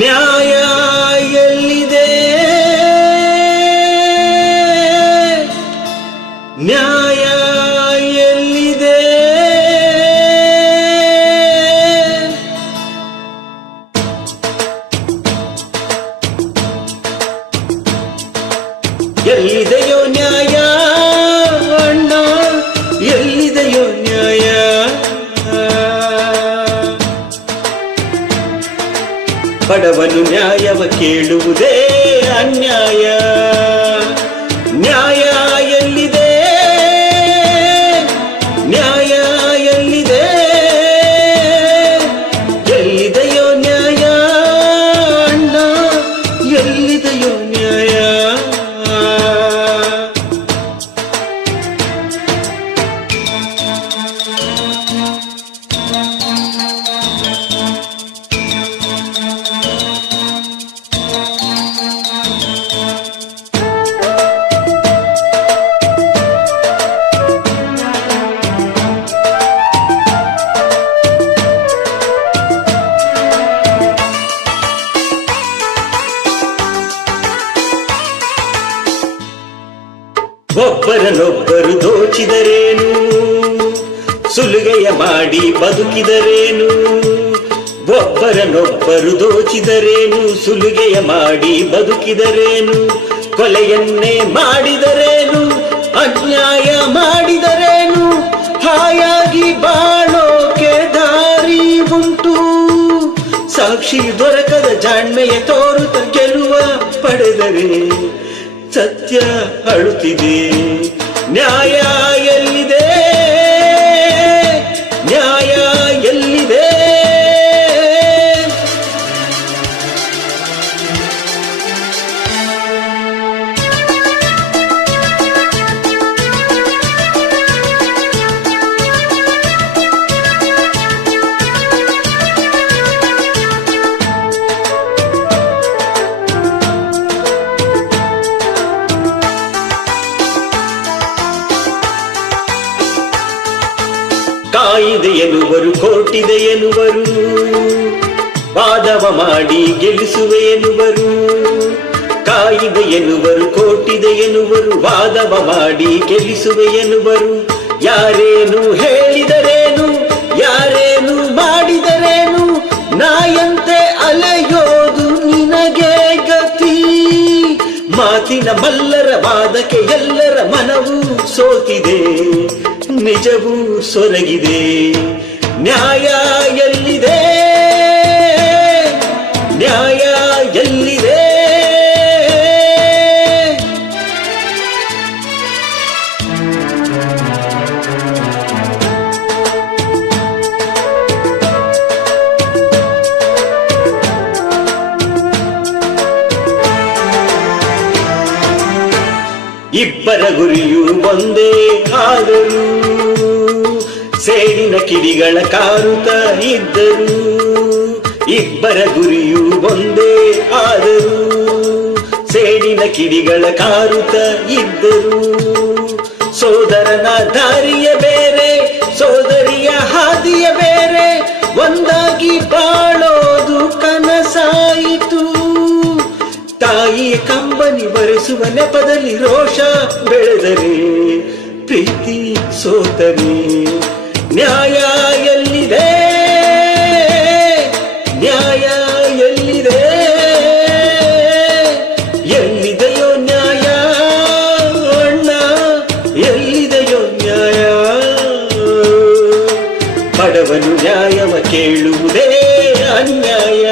ನ್ಯಾಯ ಎಲ್ಲಿದೆ, ನ್ಯಾಯ ಎಲ್ಲಿದೆ, ಎಲ್ಲಿದೆಯೋ ನ್ಯಾಯ ಅಣ್ಣ, ಎಲ್ಲಿದೆಯೋ ನ್ಯಾಯ. ಬಡವನು ನ್ಯಾಯವ ಕೇಳುವುದೇ ಅನ್ಯಾಯ. ನ್ಯಾಯ ಎಲ್ಲಿದೆ, ನ್ಯಾಯ ಎಲ್ಲಿದೆ, ಎಲ್ಲಿದೆಯೋ ನ್ಯಾಯ ಅಣ್ಣ, ಎಲ್ಲಿದೆಯೋ ನ್ಯಾಯ. ಒಬ್ಬರನ್ನೊಬ್ಬರು ದೋಚಿದರೇನು, ಸುಲಿಗೆಯ ಮಾಡಿ ಬದುಕಿದರೇನು. ಒಬ್ಬರನ್ನೊಬ್ಬರು ದೋಚಿದರೇನು, ಸುಲಿಗೆಯ ಮಾಡಿ ಬದುಕಿದರೇನು. ಕೊಲೆಯನ್ನೇ ಮಾಡಿದರೇನು, ಅನ್ಯಾಯ ಮಾಡಿದರೇನು. ಹಾಯಾಗಿ ಬಾಳೋಕೆ ದಾರಿ ಉಂಟು. ಸಾಕ್ಷಿ ದೊರಕದ ಜಾಣ್ಮೆಯ ತೋರುತ್ತ ಗೆಲುವ ಪಡೆದರೆ ಸತ್ಯ ಅಳುತ್ತಿದೆ. ನ್ಯಾಯ ಎಲ್ಲಿದೆ, ನ್ಯಾಯ ಎಲ್ಲಿದೆ. ಕಾಯಿದೆ ಎನ್ನುವರು, ಕೋರ್ಟಿದೆ ಎನ್ನುವರು, ವಾದವ ಮಾಡಿ ಗೆಲ್ಲಿಸುವೆ ಎನ್ನುವರು. ಕಾಯಿದೆ ಎನ್ನುವರು, ಕೋರ್ಟಿದೆ ಎನ್ನುವರು, ವಾದವ ಮಾಡಿ ಗೆಲ್ಲಿಸುವೆ ಎನ್ನುವರು. ಯಾರೇನು ಹೇಳಿದರೇನು, ಯಾರೇನು ಮಾಡಿದರೇನು, ನಾಯಂತೆ ಅಲೆಯೋದು ನಿನಗೆ ಗತಿ. ಮಾತಿನ ಮಲ್ಲರ ವಾದಕ್ಕೆ ಎಲ್ಲರ ಮನವು ಸೋತಿದೆ, ನಿಜವೂ ಸೊರಗಿದೆ. ನ್ಯಾಯ ಎಲ್ಲಿದೆ, ನ್ಯಾಯ ಎಲ್ಲಿದೆ. ಇಬ್ಬರ ಗುರಿಯು ಒಂದೇ ಆದರೂ, ಸೇಡಿನ ಕಿಡಿಗಳ ಕಾರುತ್ತ ಇದ್ದರು. ಇಬ್ಬರ ಗುರಿಯು ಒಂದೇ ಆದರೂ, ಸೇಡಿನ ಕಿಡಿಗಳ ಕಾರುತ್ತ ಇದ್ದರು. ಸೋದರನ ದಾರಿಯ ಬೇರೆ, ಸೋದರಿಯ ಹಾದಿಯ ಬೇರೆ, ಒಂದಾಗಿ ಬಾಳೋದು ಕನಸಾಯಿತು. ತಾಯಿಯ ಕಂಬನಿ ಬರೆಸುವ ನೆಪದಲ್ಲಿ ರೋಷ ಬೆಳೆದರೆ ಪ್ರೀತಿ ಸೋತರೆ. ನ್ಯಾಯ ಎಲ್ಲಿದೆ, ನ್ಯಾಯ ಎಲ್ಲಿದೆ, ಎಲ್ಲಿದೆಯೋ ನ್ಯಾಯ ಅಣ್ಣ, ಎಲ್ಲಿದೆಯೋ ನ್ಯಾಯ. ಬಡವನು ನ್ಯಾಯವ ಕೇಳುವುದೇ ಅನ್ಯಾಯ.